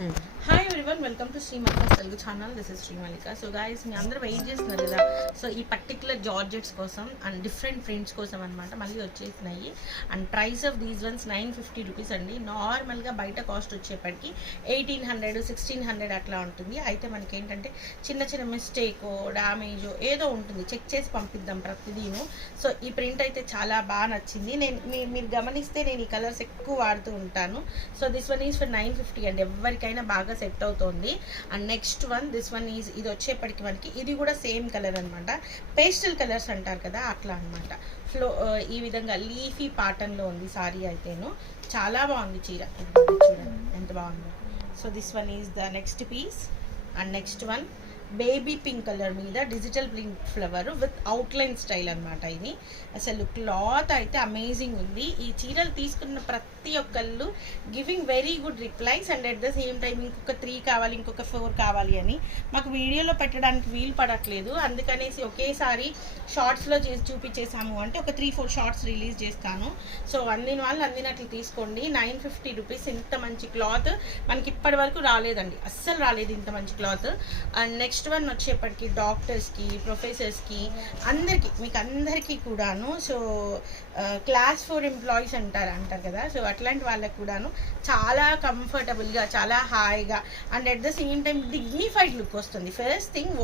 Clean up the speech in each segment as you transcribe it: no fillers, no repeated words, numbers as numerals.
Hi everyone, welcome to Sri Mallika's Telugu channel. This is Sri Mallika. So guys, మీ అందరూ wait చేస్తున్నారు కదా. సో ఈ పర్టికులర్ జార్జెట్స్ కోసం అండ్ డిఫరెంట్ ప్రింట్స్ కోసం అనమాట మళ్ళీ వచ్చేసినాయి. And price of these ones 950 rupees అండి. నార్మల్గా బయట కాస్ట్ వచ్చేప్పటికి 1800 1600 అట్లా ఉంటుంది. అయితే మనకి ఏంటంటే చిన్న చిన్న మిస్టేకో డ్యామేజో ఏదో ఉంటుంది, చెక్ చేసి పంపిద్దాం ప్రతిదీను. సో ఈ ప్రింట్ అయితే చాలా బాగా నచ్చింది. మీరు గమనిస్తే నేను ఈ కలర్స్ ఎక్కువ వాడుతూ ఉంటాను. So this one is for 950 అండి. ఎవరికైనా బాగా సెట్ అవుతుంది. And next one, this one is, ఇది వచ్చేప్పటికి మనకి ఇది కూడా సేమ్ కలర్ అనమాట. పేస్టల్ కలర్స్ అంటారు కదా, అట్లా అనమాట. ఈ విధంగా లీఫీ ప్యాటర్న్లో ఉంది సారీ అయితేను. చాలా బాగుంది చీర, చూడండి ఎంత బాగుందో. So this one is the next piece. And next one baby pink colour మీద digital print flower with outline style అనమాట. ఇది అసలు క్లాత్ అయితే అమేజింగ్ ఉంది. ఈ చీరలు తీసుకున్న ప్రతి ఒక్కళ్ళు giving very good replies. And at the same time ఇంకొక 3 కావాలి, ఇంకొక 4 కావాలి అని మాకు వీడియోలో పెట్టడానికి వీలు పడట్లేదు. అందుకనేసి ఒకేసారి షార్ట్స్లో చేసి చూపించేసాము అంటే ఒక 3-4 షార్ట్స్ రిలీజ్ చేస్తాను. సో అందిన వాళ్ళు అందినట్లు తీసుకోండి. 950 రూపీస్. ఇంత మంచి క్లాత్ మనకి ఇప్పటి వరకు రాలేదండి, అస్సలు రాలేదు ఇంత మంచి క్లాత్. అండ్ నెక్స్ట్ వన్ వచ్చేప్పటికి డాక్టర్స్కి, ప్రొఫెసర్స్కి, మీకు అందరికీ కూడాను. సో క్లాస్ 4 ఎంప్లాయీస్ అంటారు కదా. సో అట్లాంటి వాళ్ళకి కూడాను చాలా కంఫర్టబుల్గా, చాలా హాయిగా and at the same time dignified look వస్తుంది. First thing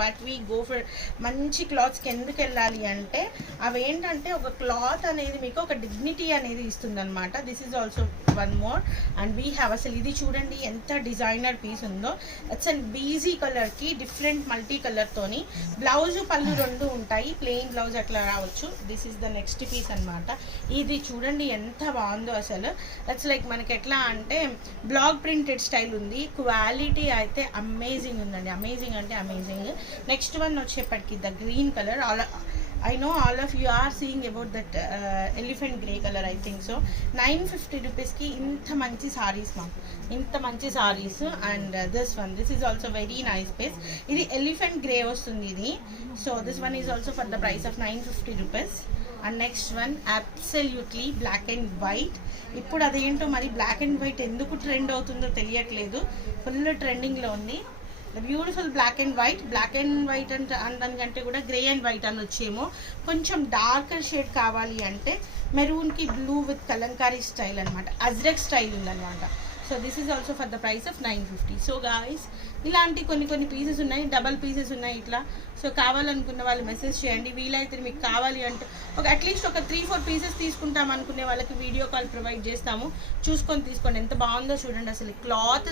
what we go for మంచి క్లాత్స్కి ఎందుకు వెళ్ళాలి అంటే అవేంటంటే ఒక క్లాత్ అనేది మీకు ఒక డిగ్నిటీ అనేది ఇస్తుంది అనమాట. This is also one more. And we have, అసలు ఇది చూడండి ఎంత డిజైనర్ పీస్ ఉందో. ఇట్స్ అండ్ బీజీ కలర్కి డిఫరెంట్ మల్టీ కలర్తోని బ్లౌజ్ పళ్ళు 2 ఉంటాయి. ప్లెయిన్ బ్లౌజ్ అట్లా రావచ్చు. This is the next piece అనమాట. ఇది చూడండి ఎంత బాగుందో అసలు. దట్స్ లైక్ మనకి ఎట్లా అంటే బ్లాక్ ప్రింటెడ్ స్టైల్ ఉంది. క్వాలిటీ అయితే అమేజింగ్ ఉందండి, అమేజింగ్ అంటే అమేజింగ్. నెక్స్ట్ వన్ వచ్చేప్పటికి the green colour. I know all of you are seeing about that elephant grey color, I think so. 950 rupees ki inta manchi sarees maku, inta manchi sarees. And this is also very nice piece. Idi elephant grey vastundi idi. So this one is also for the price of 950 rupees. And next one absolutely black and white. ఇప్పుడు అదేంటో మరి black and white ఎందుకు trend అవుతుందో తెలియట్లేదు, full ట్రెండింగ్లో ఉంది. Beautiful black and white అంటే దానికంటే కూడా గ్రే అండ్ వైట్ అని వచ్చేమో. కొంచెం డార్కర్ షేడ్ కావాలి అంటే మెరూన్కి బ్లూ విత్ కలంకారీ స్టైల్ అనమాట, అజ్రక్ స్టైల్ ఉందన్నమాట. So this is also for the price of 950. So guys, ఇలాంటి కొన్ని పీసెస్ ఉన్నాయి, డబల్ పీసెస్ ఉన్నాయి ఇట్లా. సో కావాలనుకున్న వాళ్ళు మెసేజ్ చేయండి. వీలైతే మీకు కావాలి అంటే అట్లీస్ట్ ఒక 3-4 పీసెస్ తీసుకుంటాం అనుకునే వాళ్ళకి వీడియో కాల్ ప్రొవైడ్ చేస్తాము. చూసుకొని తీసుకోండి. ఎంత బాగుందో చూడండి అసలు క్లాత్.